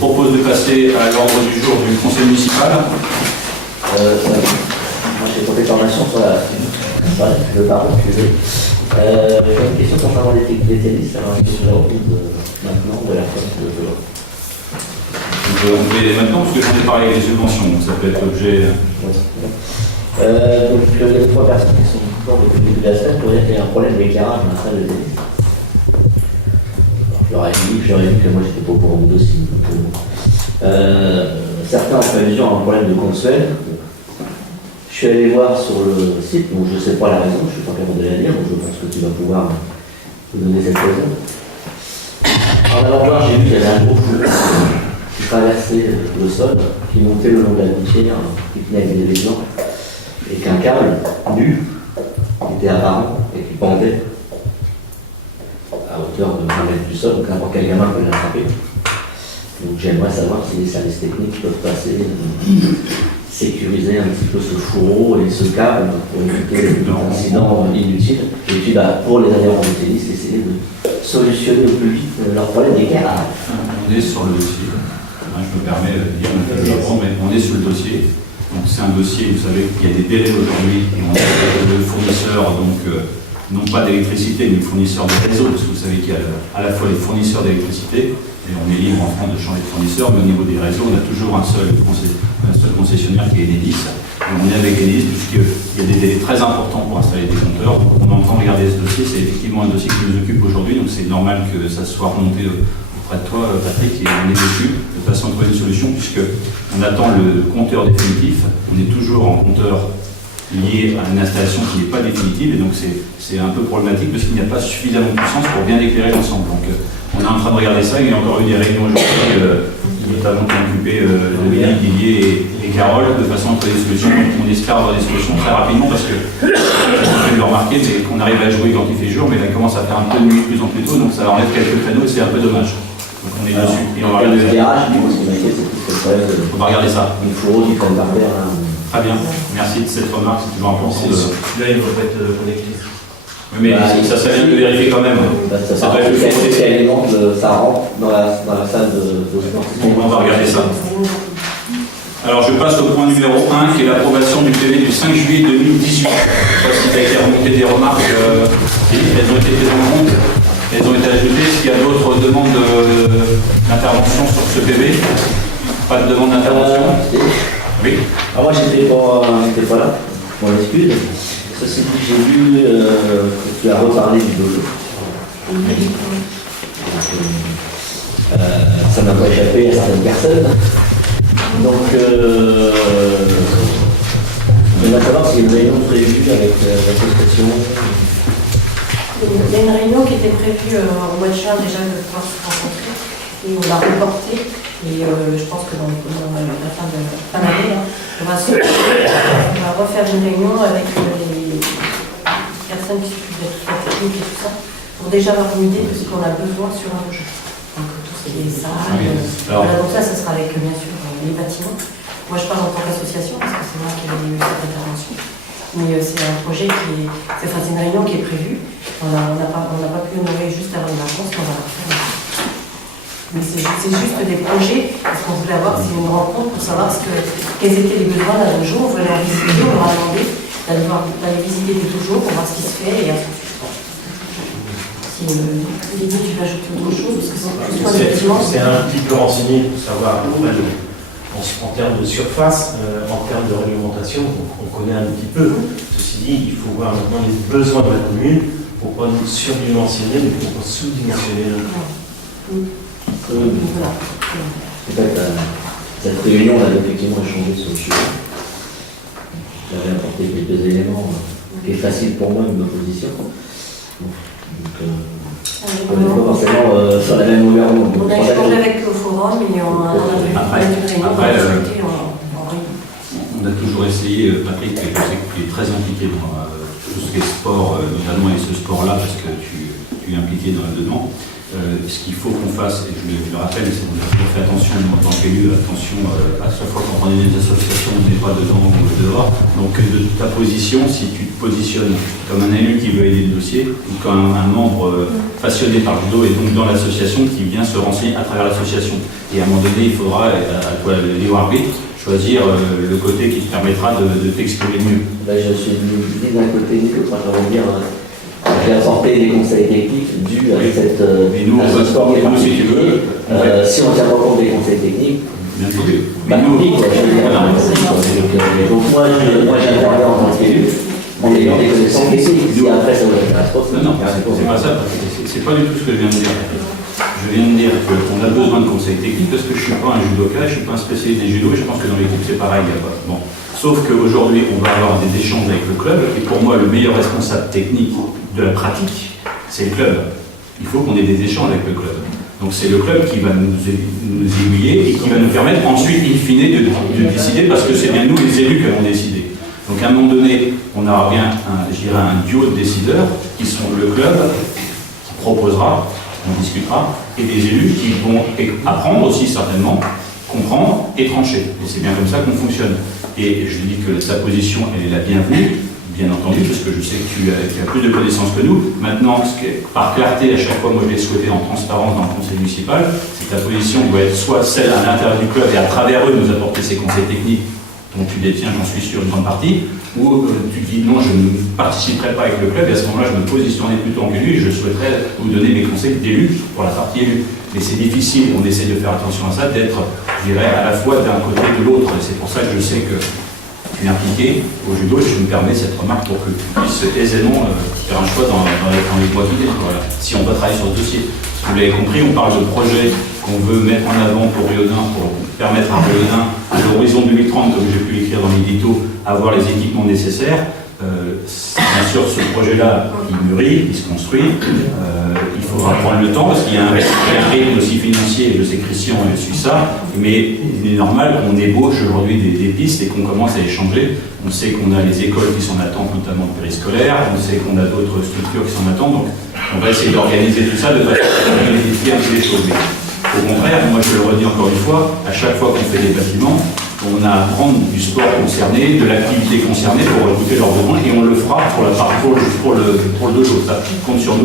propose de passer à l'ordre du jour du conseil municipal. Moi, j'ai fait formation sur le parcours privé. J'ai une question concernant les tennis. Alors, est-ce que je retrouve maintenant de la faute de On fait maintenant parce que j'en ai parlé des subventions, donc ça peut être l'objet. Donc, les 3 personnes qui sont encore depuis le début de la semaine pour dire qu'il y a un problème d'éclairage dans la salle de tennis. Je leur ai dit que moi j'étais pas au courant du dossier. Certains ont fait allusion à un problème de consuel. Je suis allé voir sur le site, donc je ne sais pas la raison, je ne suis pas capable de la lire, donc je pense que tu vas pouvoir me donner cette raison. En allant voir, j'ai vu qu'il y avait un gros flou qui traversait le sol, qui montait le long de la gouttière, qui tenait avec des vêtements, et qu'un câble nu, qui était apparent et qui pendait à hauteur de 20 mètres du sol, donc n'importe quel gamin peut l'attraper. Donc j'aimerais savoir si les services techniques peuvent passer, sécuriser un petit peu ce fourreau et ce câble pour éviter des incidents inutiles. Et puis pour les adhérents de tennis, essayer de solutionner au plus vite leur problème d'éclairage. On est sur le dossier. Moi, je me permets de dire, mais on est sur le dossier. Donc c'est un dossier, vous savez qu'il y a des délais aujourd'hui, et on a des fournisseurs, donc non pas d'électricité, mais fournisseurs de réseau, parce que vous savez qu'il y a à la fois les fournisseurs d'électricité, et on est libre en France de changer de fournisseur, mais au niveau des réseaux, on a toujours un seul concessionnaire qui est Enedis. Et on est avec Enedis puisqu'il y a des délais très importants pour installer des compteurs. Donc on est en train de regarder ce dossier, c'est effectivement un dossier qui nous occupe aujourd'hui, donc c'est normal que ça soit remonté auprès de toi, Patrick, et on est dessus de façon à trouver une solution, puisqu'on attend le compteur définitif. On est toujours en compteur lié à une installation qui n'est pas définitive, et donc c'est un peu problématique parce qu'il n'y a pas suffisamment de puissance pour bien éclairer l'ensemble. Donc on est en train de regarder ça, il y a encore eu des réunions aujourd'hui, notamment qui ont occupé Dominique, Didier et Carole, de façon à trouver des solutions. Donc on espère avoir des solutions très rapidement parce que, je vais le remarquer, c'est qu'on arrive à jouer quand il fait jour, mais là il commence à faire un peu de nuit de plus en plus tôt, donc ça enlève quelques créneaux et c'est un peu dommage. Donc on est dessus. Et on va regarder ça. On va regarder ça. Il faut qu'il faut garder un... Très bien, merci de cette remarque, c'est toujours important. Là, il va être connecté. Oui, mais ça vient de vérifier quand même. Ça doit être élément ça rentre dans la salle de sport. On va regarder ça. Alors je passe au point numéro 1 qui est l'approbation du PV du 5 juillet 2018. Je ne sais pas si tu as été remonté des remarques, elles ont été prises en compte, elles ont été ajoutées. Est-ce qu'il y a d'autres demandes d'intervention sur ce PV? Pas de demande d'intervention? Oui. Alors moi j'étais pas là, pour l'excuse. Ceci dit, j'ai vu que tu as reparlé du dojo. Ça n'a pas échappé à certaines personnes. Donc, j'aimerais savoir s'il y a une réunion prévue avec l'association. Il y a une réunion qui était prévue au mois de juin déjà de pouvoir se rencontrer et on l'a reportée. Et je pense que dans la fin d'année, on va refaire une réunion avec les personnes qui s'occupent de toute la technique et tout ça, pour déjà avoir une idée de ce qu'on a besoin sur un jeu. Donc tout ce qui est salles, voilà, donc ça sera avec bien sûr les bâtiments. Moi je parle en tant qu'association parce que c'est moi qui ai eu cette intervention. Mais c'est un projet qui est. C'est une réunion qui est prévue. On n'a pas pu honorer juste avant les vacances, mais on va la refaire. Mais c'est juste des projets, parce qu'on voulait avoir une rencontre pour savoir quels étaient les besoins d'un dojo. On voulait en visiter, on leur a demandé d'aller visiter des dojos pour voir ce qui se fait et ainsi de suite. Si Lydie, tu veux ajouter autre chose, parce que c'est plus quoi le bâtiment. C'est un petit peu renseigné pour savoir en termes de surface, en termes de réglementation, on connaît un petit peu. Ceci dit, il faut voir maintenant les besoins de la commune pour ne pas nous surdimensionner, mais pour ne pas sous-dimensionner. Voilà. En fait, cette réunion, on a effectivement échangé sur le sujet. J'avais apporté quelques éléments qui est facile pour moi de ma position. Donc, on n'est pas forcément sur la même longueur d'onde. On a échangé avec le forum et on a eu une réunion. On a toujours essayé, Patrick, je sais que tu es très impliqué dans tout ce qui est sport, notamment et ce sport-là, parce que tu es impliqué dedans. Ce qu'il faut qu'on fasse, et je le rappelle, c'est qu'on fait attention en tant qu'élu, attention à chaque fois qu'on est dans des associations, on n'est pas dedans ou dehors. Donc de ta position, si tu te positionnes comme un élu qui veut aider le dossier, ou comme un membre passionné par le judo et donc dans l'association qui vient se renseigner à travers l'association. Et à un moment donné, il faudra, à toi le libre arbitre, choisir le côté qui te permettra de t'exprimer mieux. Ben, je suis ni d'un côté ni de l'autre. Moi, j'ai envie de dire, j'ai apporté des conseils techniques dus à cette sport qui est particulier. Si on tient pas compte des conseils techniques, bien entendu. bah, nous, quoi, je veux dire, donc moi, j'interviens en tant qu'élu en ayant des connaissances techniques. Si après ça vous intéresse pas, Non, c'est pas ça. C'est pas du tout ce que je viens de dire. Je viens de dire qu'on a besoin de conseils techniques parce que je ne suis pas un judoka, je ne suis pas un spécialiste des judo et je pense que dans l'équipe c'est pareil. Bon. Sauf qu'aujourd'hui on va avoir des échanges avec le club et pour moi le meilleur responsable technique de la pratique c'est le club. Il faut qu'on ait des échanges avec le club. Donc c'est le club qui va nous aiguiller et qui va nous permettre ensuite in fine de décider parce que c'est bien nous les élus qui allons décider. Donc à un moment donné on aura bien un duo de décideurs qui sont le club qui proposera, on discutera, et des élus qui vont apprendre aussi certainement, comprendre et trancher. Et c'est bien comme ça qu'on fonctionne. Et je dis que ta position, elle est la bienvenue, bien entendu, parce que je sais que tu as plus de connaissances que nous. Maintenant, par clarté, à chaque fois, moi je l'ai souhaité en transparence dans le conseil municipal, c'est que ta position doit être soit celle à l'intérieur du club et à travers eux nous apporter ces conseils techniques dont tu détiens, j'en suis sûr, une grande partie, ou tu dis non, je ne participerai pas avec le club, et à ce moment-là, je me positionnerai plutôt en élu, et je souhaiterais vous donner mes conseils d'élu pour la partie élue. Mais c'est difficile, on essaie de faire attention à ça, d'être, je dirais, à la fois d'un côté et de l'autre, et c'est pour ça que je sais que tu es impliqué au judo, et je me permets cette remarque pour que tu puisses aisément faire un choix dans les mois qui viennent, voilà, si on va travailler sur le dossier. Vous l'avez compris, on parle de projets qu'on veut mettre en avant pour Riodin, pour permettre à Riodin, à l'horizon 2030, comme j'ai pu l'écrire dans l'édito, avoir les équipements nécessaires. Bien sûr, ce projet-là, il mûrit, il se construit. Il faudra prendre le temps parce qu'il y a un rythme aussi financier. Je sais que Christian suit ça, mais il est normal qu'on ébauche aujourd'hui des pistes et qu'on commence à échanger. On sait qu'on a les écoles qui sont en attente, notamment le périscolaire. On sait qu'on a d'autres structures qui sont en attente. Donc, on va essayer d'organiser tout ça de façon à modifier un peu les choses. Mais au contraire, moi je le redis encore une fois, à chaque fois qu'on fait des bâtiments, on a à prendre du sport concerné, de l'activité concernée pour écouter leurs besoins et on le fera pour le dojo. Ça compte sur nous.